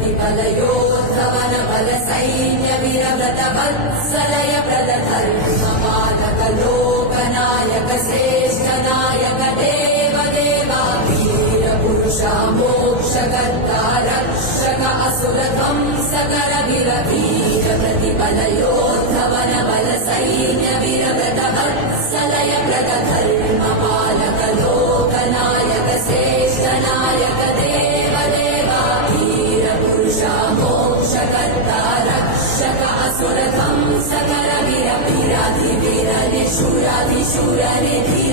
प्रतिफलयोद्धवन बल सैन्य वीरव्रत वत्सलय प्रदधर्म पालक लोकनायक श्रेष्ठ नायक देव देवा वीर पुरुषा मोक्षकर्ता रक्षक असुर ध्वंसकर वीर वीर प्रतिफलयोद्धवन बल सैन्य वीरव्रत वत्सलय प्रदधर्म पालक लोकनायक श्रेष्ठ नायक देव देवा वीर पुरुषा मोक्षकर्ता रक्षक असुर ध्वंसकर वीर वीराधिवीर निशूराधिशूर निधि